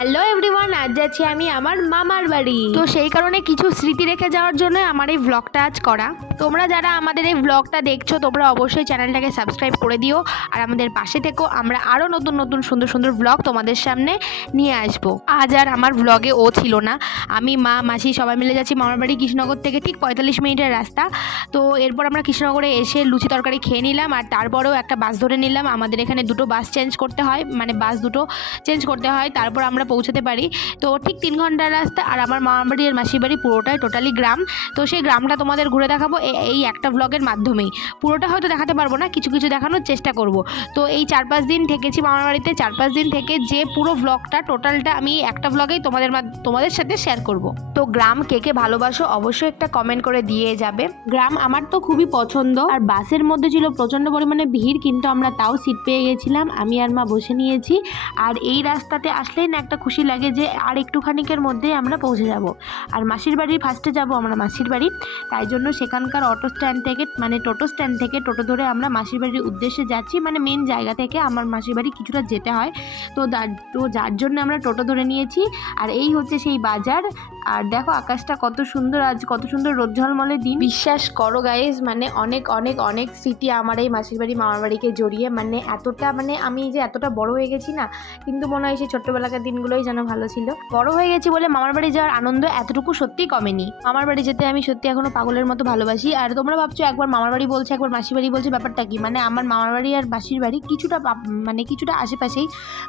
Hello everyone, আজ যাচ্ছি আমি আমার মামার বাড়ি। তো সেই কারণে কিছু স্মৃতি রেখে যাওয়ার জন্য আমার এই ব্লগটা আজ করা। তোমরা যারা আমাদের এই ব্লগটা দেখছো তোমরা অবশ্যই চ্যানেলটাকে সাবস্ক্রাইব করে দিও আর আমাদের পাশে থেকো। আমরা আরও নতুন নতুন সুন্দর সুন্দর ব্লগ তোমাদের সামনে নিয়ে আসবো। আজ আর আমার ব্লগে ও ছিল না, আমি মা মাসি সবাই মিলে যাচ্ছি মামার বাড়ি। কৃষ্ণনগর থেকে ঠিক 45 মিনিটের রাস্তা। তো এরপর আমরা কৃষ্ণনগরে এসে লুচি তরকারি খেয়ে নিলাম আর তারপরেও একটা বাস ধরে নিলাম। আমাদের এখানে দুটো বাস চেঞ্জ করতে হয়, মানে বাস দুটো চেঞ্জ করতে হয়, তারপর আমরা পৌঁছাতে পারি। তো ঠিক 3 ঘন্টার রাস্তা। আর আমার মামার বাড়ি আর মাসির বাড়ি পুরোটাই টোটালি গ্রাম। তো সেই গ্রামটা তোমাদের ঘুরে দেখাবো এই একটা ব্লগের মাধ্যমেই। পুরোটা হয়তো দেখাতে পারবো না, কিছু কিছু দেখানোর চেষ্টা করব। তো এই 4-5 দিন থেকেছি মামার বাড়িতে। 4-5 দিন থেকে যে পুরো ব্লগটা টোটালটা আমি একটা ব্লগেই তোমাদের সাথে শেয়ার করব। তো গ্রাম কে কে ভালোবাসো অবশ্যই একটা কমেন্ট করে দিয়ে যাবে। গ্রাম আমার তো খুবই পছন্দ। আর বাসের মধ্যে ছিল প্রচণ্ড পরিমাণে ভিড়, কিন্তু আমরা তাও সিট পেয়ে গেছিলাম। আমি আর মা বসে নিয়েছি। আর এই রাস্তাতে আসলেই না একটা খুশি লাগে যে আর একটুখানিকের মধ্যেই আমরা পৌঁছে যাব। আর মাসির বাড়ির ফার্স্টে যাব আমরা মাসির বাড়ি, তাই জন্য সেখানকার অটো স্ট্যান্ড থেকে মানে টোটো স্ট্যান্ড থেকে টোটো ধরে আমরা মাসির বাড়ির উদ্দেশ্যে যাচ্ছি। মানে মেন জায়গা থেকে আমার মাসির বাড়ি কিছুটা যেতে হয়, তো যার জন্য আমরা টোটো ধরে নিয়েছি। আর এই হচ্ছে সেই বাজার। আর দেখো আকাশটা কত সুন্দর, আজ কত সুন্দর রোদ ঝলমলে দিন। বিশ্বাস করো গাইজ, মানে অনেক অনেক অনেক স্মৃতি আমার এই মাসির বাড়ি মামার বাড়িকে জড়িয়ে। মানে এতটা মানে আমি যে এতটা বড় হয়ে গেছি না, কিন্তু মনে হয় সেই ছোট্টবেলাকার দিনগুলোই যেন ভালো ছিল। বড় হয়ে গেছি বলে মামার বাড়ি যাওয়ার আনন্দ এতটুকু সত্যিই কমেনি। মামার বাড়ি যেতে আমি সত্যি এখনো পাগলের মতো ভালোবাসি। আর তোমরা ভাবছো একবার মামার বাড়ি বলছে একবার মাসির বাড়ি বলছে, ব্যাপারটা কি? মানে আমার মামার বাড়ি আর মাসির বাড়ি কিছুটা আশেপাশেই,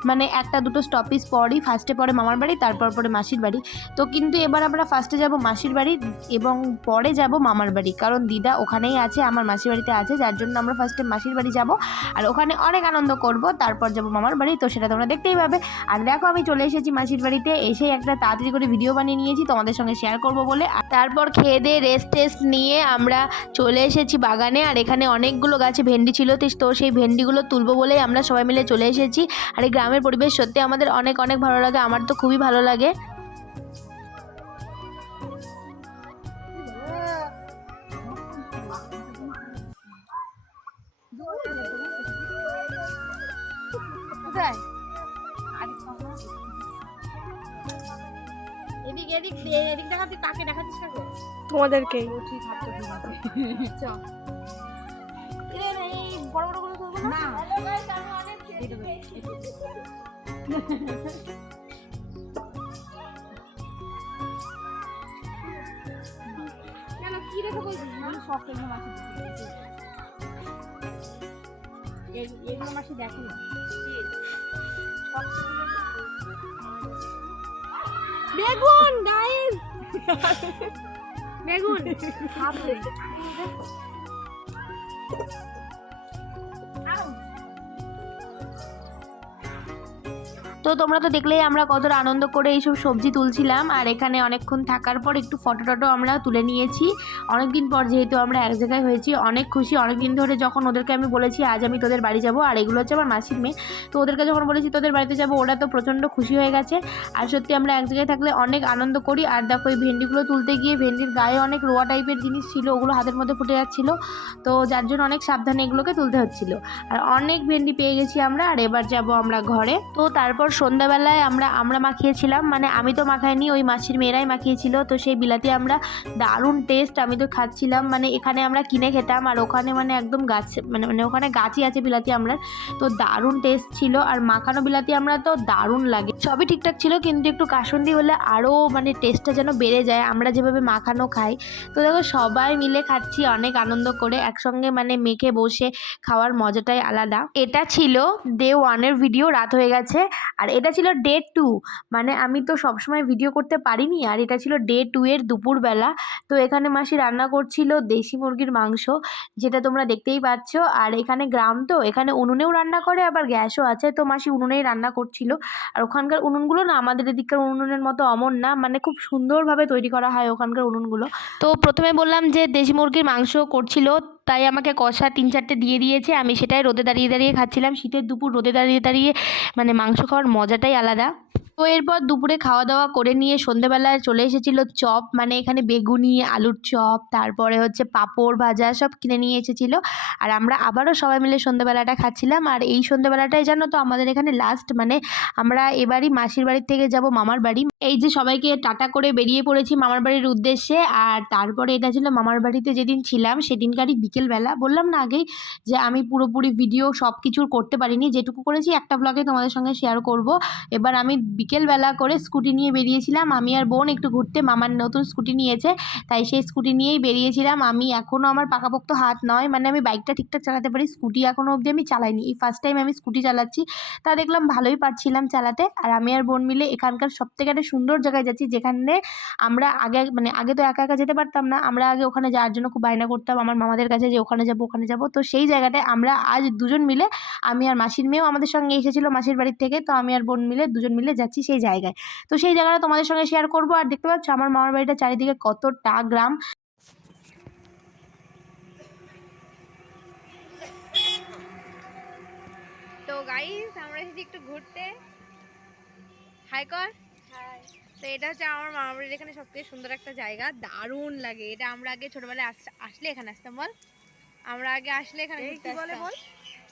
মানে একটা দুটো স্টপেজ পরই ফার্স্টে পরে মামার বাড়ি, তারপর পরে মাসির বাড়ি। তো কিন্তু এবার আমরা ফার্স্টে যাব মাসির বাড়ি এবং পরে যাব মামার বাড়ি, কারণ দিদা ওখানেই আছে, আমার মাসির বাড়িতে আছে, যার জন্য আমরা ফার্স্টে মাসির বাড়ি যাব আর ওখানে অনেক আনন্দ করব, তারপর যাব মামার বাড়ি। তো সেটা তোমরা দেখতেই পাবে। আর দেখো আমি চলে এসেছি মাসির বাড়িতে, এসে একটা তাড়াতাড়ি করে ভিডিও বানিয়ে নিয়েছি তোমাদের সঙ্গে শেয়ার করব বলে। আর তারপর খেয়ে দিয়ে রেস্ট নিয়ে আমরা চলে এসেছি বাগানে। আর এখানে অনেকগুলো গাছে ভেন্ডি ছিল, তো সেই ভেন্ডিগুলো তুলবো বলেই আমরা সবাই মিলে চলে এসেছি। আর এই গ্রামের পরিবেশ সত্যি আমাদের অনেক অনেক ভালো লাগে, আমার তো খুবই ভালো লাগে। তোমাদেরকে বেগুন গাইস, বেগুন তো তোমরা তো দেখলেই আমরা কতটা আনন্দ করে এইসব সবজি তুলছিলাম। আর এখানে অনেকক্ষণ থাকার পর একটু ফটো টটো আমরা তুলে নিয়েছি। অনেকদিন পর যেহেতু আমরা এক জায়গায় হয়েছি, অনেক খুশি। অনেকদিন ধরে যখন ওদেরকে আমি বলেছি আজ আমি তোদের বাড়ি যাব, আর এগুলো হচ্ছে আমার মাসির মেয়ে, তো ওদেরকে যখন বলেছি তোদের বাড়িতে যাব, ওরা তো প্রচণ্ড খুশি হয়ে গেছে। আর সত্যি আমরা এক জায়গায় থাকলে অনেক আনন্দ করি। আর দেখো এই ভেন্ডিগুলো তুলতে গিয়ে ভেন্ডির গায়ে অনেক রোয়া টাইপের জিনিস ছিল, ওগুলো হাতের মধ্যে ফুটে যাচ্ছিলো, তো যার জন্য অনেক সাবধানে এগুলোকে তুলতে হচ্ছিলো। আর অনেক ভেন্ডি পেয়ে গেছি আমরা। আর এবার যাব আমরা ঘরে। তো তারপর সন্ধ্যাবেলায় আমরা মাখিয়েছিলাম, মানে আমি তো মাখাইনি, ওই মাসির মেয়েরাই মাখিয়েছিল। তো সেই বিলাতি আমরা দারুণ টেস্ট, আমি তো খাচ্ছিলাম। মানে এখানে আমরা কিনে খেতাম আর ওখানে মানে একদম গাছ মানে ওখানে গাছই আছে বিলাতি আমরা, তো দারুণ টেস্ট ছিল। আর মাখানো বিলাতি আমরা তো দারুণ লাগে। সবই ঠিকঠাক ছিল, কিন্তু একটু কাসুন্দি হলে আরও মানে টেস্টটা যেন বেড়ে যায় আমরা যেভাবে মাখানো খাই। তো দেখো সবাই মিলে খাচ্ছি অনেক আনন্দ করে একসঙ্গে, মানে মেখে বসে খাওয়ার মজাটাই আলাদা। এটা ছিল ডে 1-এর ভিডিও, রাত হয়ে গেছে। আর এটা ছিল ডে 2, মানে আমি তো সবসময় ভিডিও করতে পারিনি। আর এটা ছিল ডে 2-এর দুপুরবেলা। তো এখানে মাসি রান্না করছিল দেশি মুরগির মাংস, যেটা তোমরা দেখতেই পাচ্ছ। আর এখানে গ্রাম তো, এখানে উনুনেও রান্না করে আবার গ্যাসও আছে, তো মাসি উনুনেই রান্না করছিল। আর ওখানকার উনুনগুলো না আমাদের এদিককার উনুনের মতো অমন না, মানে খুব সুন্দরভাবে তৈরি করা হয় ওখানকার উনুনগুলো। তো প্রথমে বললাম যে দেশি মুরগির মাংস করছিল, তাই আমাকে কষা 3-4টে দিয়ে দিয়েছে। আমি সেটাই রোদে দাঁড়িয়ে দাঁড়িয়ে খাচ্ছিলাম। শীতের দুপুর রোদে দাঁড়িয়ে দাঁড়িয়ে মানে মাংস খাওয়ার মজাটাই আলাদা। তো এরপর দুপুরে খাওয়া দাওয়া করে নিয়ে সন্ধেবেলায় চলে এসেছিল চপ, মানে এখানে বেগুনি, আলুর চপ, তারপরে হচ্ছে পাঁপড় ভাজা সব কিনে নিয়ে এসেছিলো। আর আমরা আবারও সবাই মিলে সন্ধেবেলাটা খাচ্ছিলাম। আর এই সন্ধেবেলাটাই জানো তো আমাদের এখানে লাস্ট, মানে আমরা এবারই মাসির বাড়ির থেকে যাব মামার বাড়ি। এই যে সবাইকে টাটা করে বেরিয়ে পড়েছি মামার বাড়ির উদ্দেশ্যে। আর তারপরে এটা ছিল মামার বাড়িতে যেদিন ছিলাম সেদিনকারই বিকেলবেলা। বললাম না আগেই যে আমি পুরোপুরি ভিডিও সব কিছুর করতে পারিনি, যেটুকু করেছি একটা ব্লগে তোমাদের সঙ্গে শেয়ার করব। এবার আমি বিকেলবেলা করে স্কুটি নিয়ে বেরিয়েছিলাম, আমি আর বোন একটু ঘুরতে। মামার নতুন স্কুটি নিয়েছে, তাই সেই স্কুটি নিয়েই বেরিয়েছিলাম। আমি এখনও আমার পাকাপোক্ত হাত নয়, মানে আমি বাইকটা ঠিকঠাক চালাতে পারি, স্কুটি এখনও অবধি আমি চালাইনি। এই ফার্স্ট টাইম আমি স্কুটি চালাচ্ছি, তা দেখলাম ভালোই পারছিলাম চালাতে। আর আমি আর বোন মিলে এখানকার সবথেকে একটা সুন্দর জায়গায় যাচ্ছি, যেখানে আমরা আগে তো একা একা যেতে পারতাম না। আমরা আগে ওখানে যাওয়ার জন্য খুব বায়না করতাম আমার মামাদের কাছে যে ওখানে যাবো ওখানে যাবো। তো সেই জায়গাটায় আমরা আজ দুজন মিলে, আমি আর মাসির মেয়েও আমাদের সঙ্গে এসেছিলো মাসির বাড়ির থেকে, তো আমি আর বোন মিলে দুজন মিলে যাচ্ছি সেই জায়গায়। তো সেই জায়গাটা তোমাদের সঙ্গে শেয়ার করবো। আর দেখতে পাচ্ছ আমার মামার বাড়িটা চারিদিকে কতটা গ্রাম। তো গাইস আমরা এসেছি একটু ঘুরতে। হাই কর। তো এটা হচ্ছে আমার মামার বাড়ির এখানে সবথেকে সুন্দর একটা জায়গা, দারুণ লাগে এটা। আমরা আগে ছোটবেলায় আসলে এখানে আসতাম। বল, আমরা আগে আসলে এখানে ঘুরতে আসতাম। বল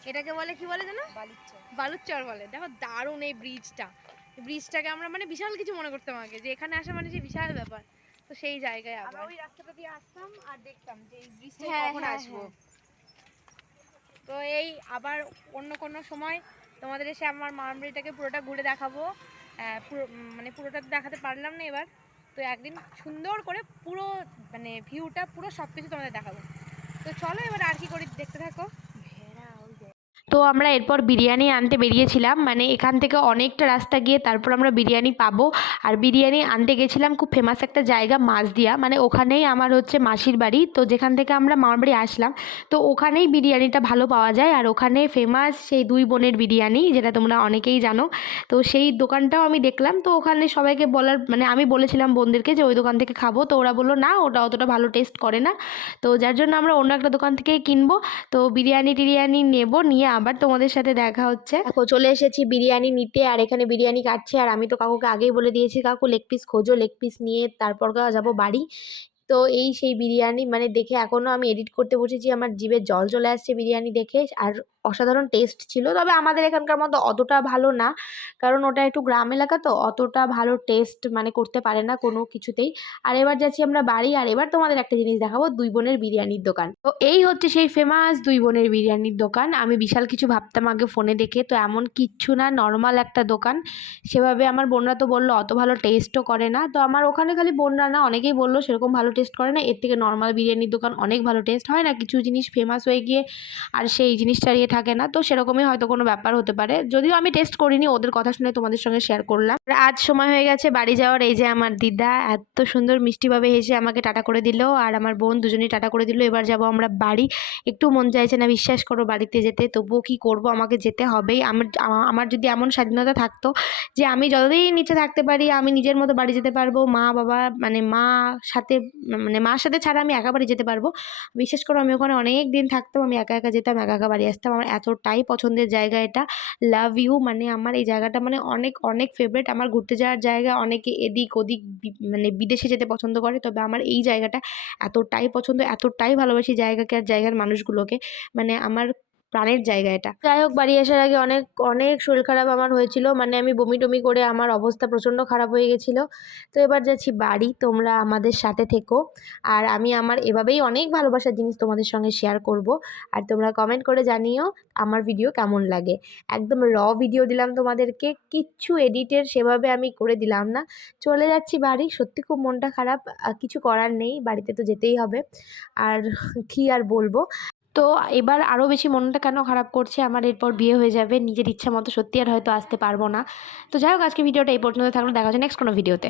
এটাকে বলে কি বলে জানো? বালুচর বলে। দেখো দারুণ এই ব্রিজটাকে আমরা মানে বিশাল কিছু মনে করতাম আগে, যে এখানে আসা মানে যে বিশাল ব্যাপার। তো সেই জায়গায় আমরা ওই রাস্তাটা দিয়ে আসতাম আর দেখতাম যে এই ব্রিজটা কখন আসবো। তো এই আবার অন্য কোনো সময় তোমাদের এসে আমার মামার বাড়িটাকে পুরোটা ঘুরে দেখাবো। মানে পুরোটা দেখাতে পারলাম না এবার, তো একদিন সুন্দর করে পুরো মানে ভিউটা পুরো সব কিছু তোমাদের দেখাবো। তো চলো এবার আর কি করি দেখতে থাকো। তো আমরা এরপর বিরিয়ানি আনতে বেরিয়েছিলাম, মানে এখান থেকে অনেকটা রাস্তা গিয়ে তারপর আমরা বিরিয়ানি পাবো। আর বিরিয়ানি আনতে গেছিলাম খুব ফেমাস একটা জায়গা মাছদিয়া, মানে ওখানেই আমার হচ্ছে মাসির বাড়ি। তো যেখান থেকে আমরা মামার বাড়ি আসলাম, তো ওখানেই বিরিয়ানিটা ভালো পাওয়া যায়। আর ওখানে ফেমাস সেই দুই বোনের বিরিয়ানি, যেটা তোমরা অনেকেই জানো। তো সেই দোকানটাও আমি দেখলাম। তো ওখানে সবাইকে বলার মানে আমি বলেছিলাম বোনদেরকে যে ওই দোকান থেকে খাবো, তো ওরা বললো না ওটা অতটা ভালো টেস্ট করে না। তো যার জন্য আমরা অন্য একটা দোকান থেকে কিনবো। তো বিরিয়ানি নেব, নিয়ে আবার তোমাদের সাথে দেখা হচ্ছে। দেখো চলে এসেছি বিরিয়ানি নিতে, আর এখানে বিরিয়ানি কাটছে। আর আমি তো কাকুকে আগেই বলে দিয়েছি কাকু লেগ পিস খোঁজো, লেগ পিস নিয়ে তারপর যাবো বাড়ি। তো এই সেই বিরিয়ানি মানে দেখে এখনও আমি এডিট করতে বসেছি, আমার জিভে জল চলে আসছে বিরিয়ানি দেখে। আর অসাধারণ টেস্ট ছিল, তবে আমাদের এখানকার মতো অতটা ভালো না, কারণ ওটা একটু গ্রাম এলাকা, তো অতটা ভালো টেস্ট মানে করতে পারে না কোনো কিছুতেই। আর এবার যাচ্ছি আমরা বাড়ি। আর এবার তোমাদের একটা জিনিস দেখাবো, দুই বোনের বিরিয়ানির দোকান। তো এই হচ্ছে সেই ফেমাস দুই বোনের বিরিয়ানির দোকান। আমি বিশাল কিছু ভাবতাম আগে ফোনে দেখে, তো এমন কিচ্ছু না, নর্মাল একটা দোকান। সেভাবে আমার বোনরা তো বললো অত ভালো টেস্টও করে না। তো আমার ওখানে খালি বোনরা না, অনেকেই বললো সেরকম ভালো টেস্ট করে না, এর থেকে নর্মাল বিরিয়ানির দোকান অনেক ভালো টেস্ট হয়। না কিছু জিনিস ফেমাস হয়ে গিয়ে আর সেই জিনিসটা ইয়ে থাকে না, তো সেরকমই হয়তো কোনো ব্যাপার হতে পারে। যদিও আমি টেস্ট করিনি, ওদের কথা শুনে তোমাদের সঙ্গে শেয়ার করলাম। আজ সময় হয়ে গেছে বাড়ি যাওয়ার। এই যে আমার দিদা এত সুন্দর মিষ্টিভাবে হেসে আমাকে টাটা করে দিল, আর আমার বোন দুজনেই টাটা করে দিল। এবার যাব আমরা বাড়ি। একটু মন চাইছে না বিশ্বাস করো বাড়িতে যেতে, তবুও কি করব, আমাকে যেতে হবেই। আমার যদি এমন স্বাধীনতা থাকতো যে আমি যতদিন নিচে থাকতে পারি আমি নিজের মতো বাড়ি যেতে পারবো, মা বাবা মানে মার সাথে ছাড়া আমি একা বাড়ি যেতে পারবো, বিশেষ করে আমি ওখানে অনেক দিন থাকতাম, আমি একা একা যেতাম, একা একা বাড়ি আসতাম। আমার এতটাই পছন্দের জায়গা এটা, লাভ ইউ, মানে আমার এই জায়গাটা মানে অনেক অনেক ফেভারিট। আমার ঘুরতে যাওয়ার জায়গা, অনেকে এদিক ওদিক মানে বিদেশে যেতে পছন্দ করে, তবে আমার এই জায়গাটা এতটাই পছন্দ, এতটাই ভালোবাসি জায়গাকে আর জায়গার মানুষগুলোকে, মানে আমার প্রাণের জায়গা এটা। যাই হোক, বাড়ি আসার আগে অনেক অনেক শরীর খারাপ আমার হয়েছিল, মানে আমি বমি টমি করে আমার অবস্থা প্রচণ্ড খারাপ হয়ে গেছিলো। তো এবার যাচ্ছি বাড়ি, তোমরা আমাদের সাথে থেকো। আর আমি আমার এভাবেই অনেক ভালোবাসার জিনিস তোমাদের সঙ্গে শেয়ার করব। আর তোমরা কমেন্ট করে জানিও আমার ভিডিও কেমন লাগে। একদম ভিডিও দিলাম তোমাদেরকে, কিচ্ছু এডিটের সেভাবে আমি করে দিলাম না। চলে যাচ্ছি বাড়ি, সত্যি খুব মনটা খারাপ, কিছু করার নেই, বাড়িতে তো যেতেই হবে। আর কি আর বলবো। তো এবার আরও বেশি মনটা কেন খারাপ করছে, আমার এরপর বিয়ে হয়ে যাবে, নিজের ইচ্ছা মতো সত্যি আর হয়তো আসতে পারবো না। তো যাই হোক, আজকে ভিডিওটা এই পর্যন্ত থাকলো, দেখা হচ্ছে নেক্সট কোনো ভিডিওতে।